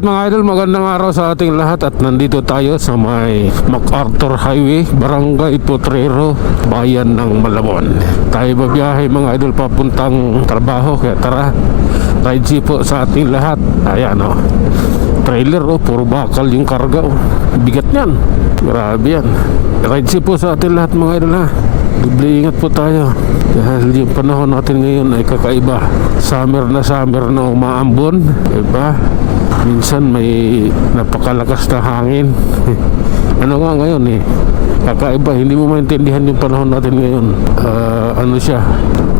Alright mga idol, magandang araw sa ating lahat at nandito tayo sa may MacArthur Highway, Barangay Potrero, Bayan ng Malabon. Tayo babiyahe mga idol papuntang trabaho, kaya tara, ride jeep po sa ating lahat. Ayan o, trailer o, puro bakal yung karga o, bigat niyan, grabe yan. Ride jeep po sa ating lahat mga idol ha. Doble ingat po tayo dahil yung panahon natin ngayon ay kakaiba. Summer na umaambon, diba? Minsan may napakalakas na hangin. Ano nga ngayon eh, kakaiba, hindi mo maintindihan yung panahon natin ngayon. Ano siya,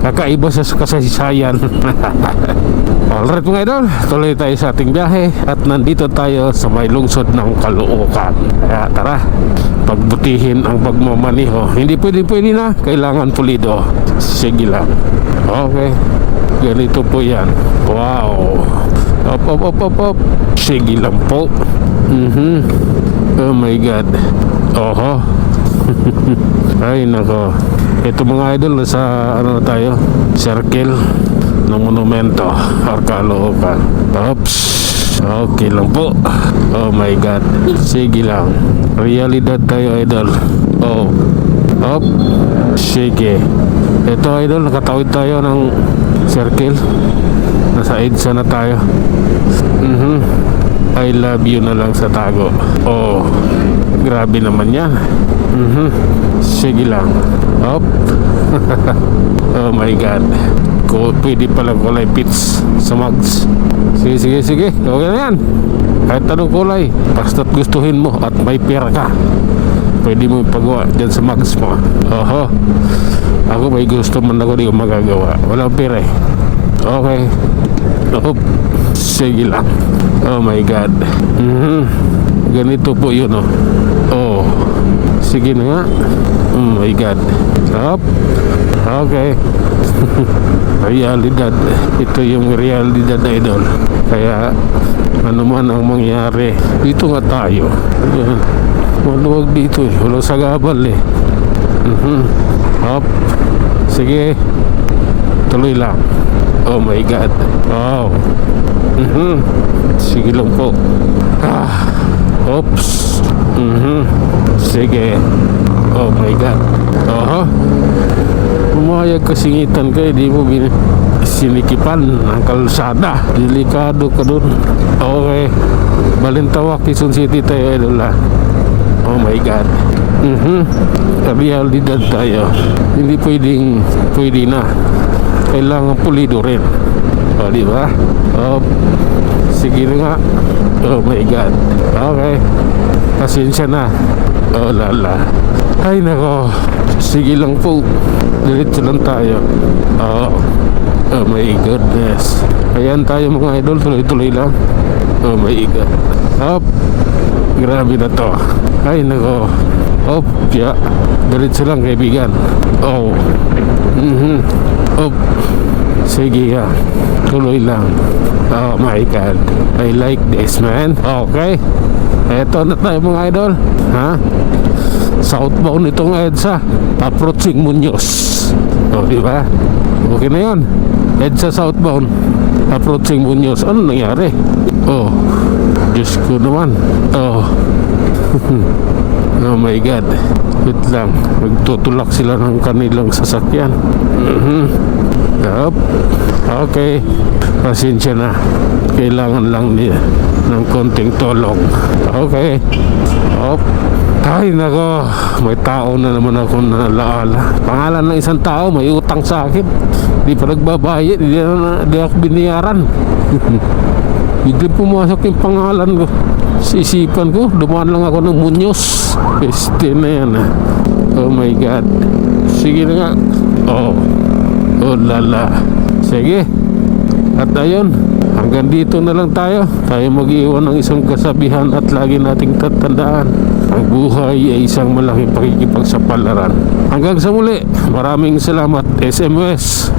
kakaiba sa kasaysayan. Alright mga idol, tuloy tayo sa ating biyahe at nandito tayo sa may lungsod ng Caloocan. Kaya tara, pagbutihin ang pagmamaniho. Hindi pwede na, kailangan pulido. Sige lang. Okay, ganito po yan. Wow. Op. Sige lang po. Oh my God. Oho. Ay nako. Ito mga idol, nasa ano na tayo, circle ng monumento or Caloocan. Oops. Okay lang po. Oh my God. Sige lang. Realidad tayo idol. Oh. Op. Sige. Ito idol, nakatawid tayo ng circle. Nasa EDSA na tayo. I love you na lang sa tago. Oh, grabe naman yan. Sige lang. Op. Oh my God. Pwede pala kulay pits sa mags. Sige. Okay na yan. Kahit anong kulay, basta't gustuhin mo at may pera ka, pwede mo ipagawa dyan sa mags mo. Oho. Ako may gusto man ako, di ko magagawa. Walang pera eh. Okay. Op. Sige lang. Oh my God. Ganito po yun oh. Oh. Sige na nga. Oh my God. Op. Okay. Realidad. Ito yung realidad na idol. Kaya ano man ang mangyari, dito nga tayo. Ayan. Maluwag dito eh. Walang sagabal eh. Op. Sige. Tuloy lang. Oh my God. Wow. Sige lang po. Oops. Sige. Oh my God. Oho. Pumayag kasingitan ka, di mo sinikipan ang kalsada. Delikado ka dun. Okay. Balintawak, Quezon City tayo idol ha. Oh my God. Realidad tayo. Hindi pwede na. Kailangan pulido rin. O, di ba? Oh, sige na nga. Oh my God. Okay. Pasensya na. Oh lala. Ay nako. Sige lang po. Diretso lang tayo. Oh my goodness. Ayan tayo mga idol. Tuloy-tuloy lang. Oh my God. Hop. Grabe na to. Ay nako. Hop. Yeah. Diretso lang kaibigan. Oh. Hop. Sige ya. Tuloy lang. Oh my God. I like this man. Okay. Eto na tayo mga idol. Ha? Southbound itong EDSA. Approaching Muñoz. Oh diba? Okay na yun. EDSA southbound. Approaching Muñoz. Ano nangyari? Oh. Diyos ko naman. Oh. Oh my God. Wait lang. Magtutulak sila ng kanilang sasakyan. Yup. Okay. Pasensya na. Kailangan lang niya ng konting tulong. Okay. Hop. Ay nako, may tao na naman ako nalaala. Pangalan ng isang tao, may utang sa akin. Di pa nagbabayad, di ako binayaran. Biglang pumasok yung pangalan ko. Sisipan ko, dumaan lang ako ng Muñoz. Peste na yan ah. Oh my God. Sige na nga. Oh. Oh lala. Sige. At ayun, hanggang dito na lang tayo. Tayo mag-iwan ng isang kasabihan at lagi nating tatandaan. Ang buhay ay isang malaking pakikipagsapalaran. Hanggang sa muli, maraming salamat SMOS.